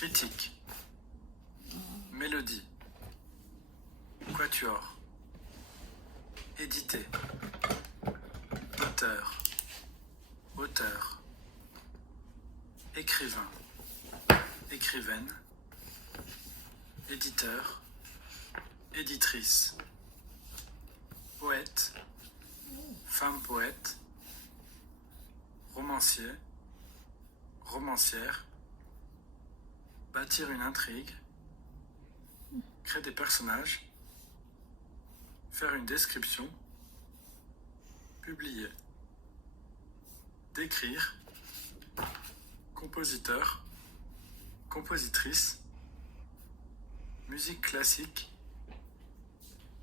Critique. Mélodie. Quatuor. Édité. Auteur. Auteur. Écrivain. Écrivaine. Éditeur. Éditrice. Poète. Femme poète. Romancier. Romancière. Bâtir une intrigue. Créer des personnages. Faire une description. Publier. Décrire. Compositeur. Compositrice. Musique classique.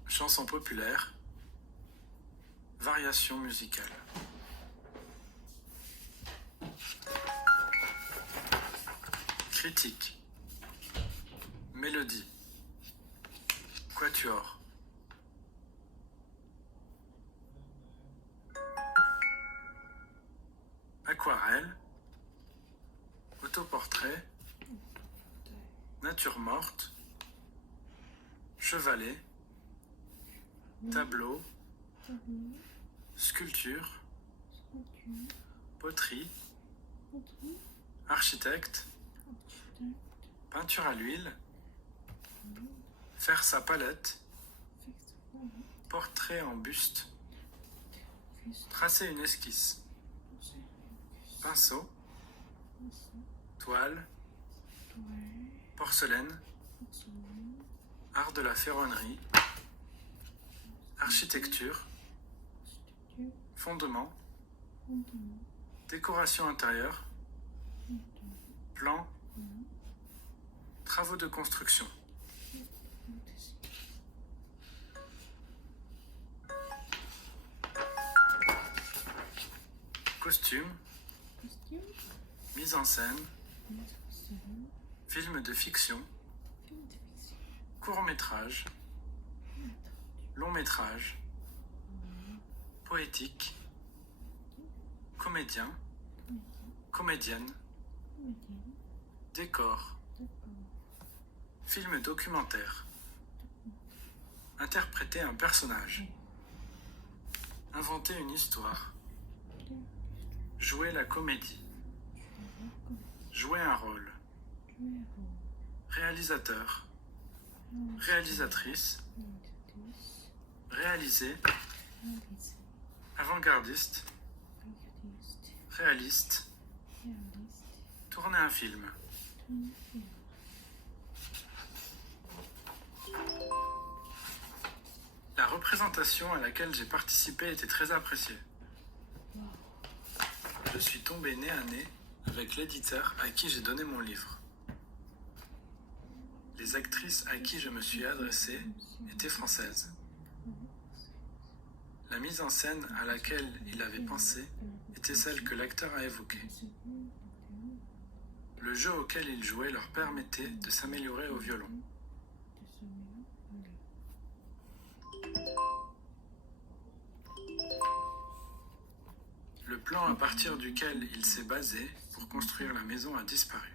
Chanson populaire. Variation musicale. Critique. Mélodie. Quatuor. Aquarelle. Autoportrait. Nature morte. Chevalet. Tableau. Sculpture. Poterie. Architecte. Peinture à l'huile. Faire sa palette. Portrait en buste. Tracer une esquisse. Pinceau. Toile. Porcelaine. Art de la ferronnerie. Architecture. Fondement. Décoration intérieure. Plan. Travaux de construction. Costume. Mise en scène. Film de fiction. Court-métrage. Long-métrage. Poétique. Comédien. Comédienne. Décor. Film documentaire. Interpréter un personnage. Inventer une histoire. Jouer la comédie. Jouer un rôle. Réalisateur. Réalisatrice. Réaliser. Avant-gardiste. Réaliste. Tourner un film. La représentation à laquelle j'ai participé était très appréciée. Je suis tombé nez à nez avec l'éditeur à qui j'ai donné mon livre. Les actrices à qui je me suis adressé étaient françaises. La mise en scène à laquelle il avait pensé était celle que l'acteur a évoquée. Le jeu auquel il jouait leur permettait de s'améliorer au violon. Le plan à partir duquel il s'est basé pour construire la maison a disparu.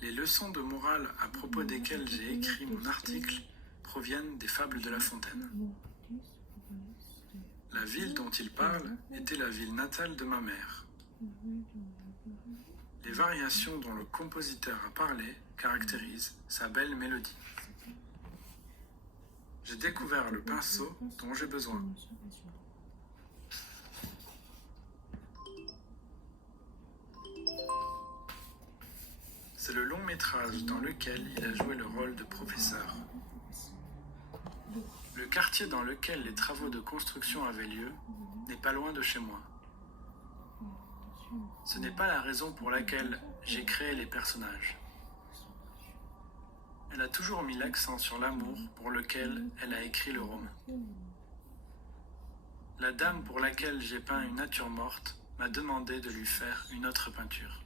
Les leçons de morale à propos desquelles j'ai écrit mon article proviennent des fables de La Fontaine. La ville dont il parle était la ville natale de ma mère. Les variations dont le compositeur a parlé caractérisent sa belle mélodie. J'ai découvert le pinceau dont j'ai besoin. C'est le long métrage dans lequel il a joué le rôle de professeur. Le quartier dans lequel les travaux de construction avaient lieu n'est pas loin de chez moi. Ce n'est pas la raison pour laquelle j'ai créé les personnages. Elle a toujours mis l'accent sur l'amour pour lequel elle a écrit le roman. La dame pour laquelle j'ai peint une nature morte m'a demandé de lui faire une autre peinture.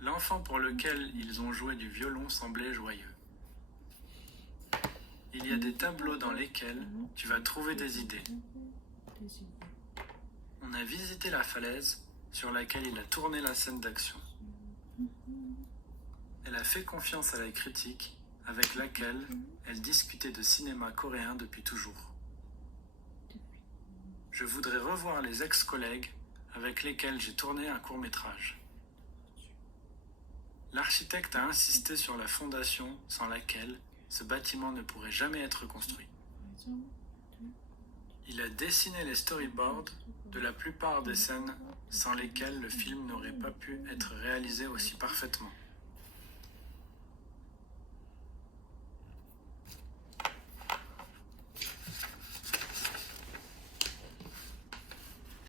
L'enfant pour lequel ils ont joué du violon semblait joyeux. Il y a des tableaux dans lesquels tu vas trouver des idées. On a visité la falaise sur laquelle il a tourné la scène d'action. Elle a fait confiance à la critique, avec laquelle elle discutait de cinéma coréen depuis toujours. Je voudrais revoir les ex-collègues avec lesquels j'ai tourné un court-métrage. L'architecte a insisté sur la fondation sans laquelle ce bâtiment ne pourrait jamais être construit. Il a dessiné les storyboards de la plupart des scènes sans lesquelles le film n'aurait pas pu être réalisé aussi parfaitement.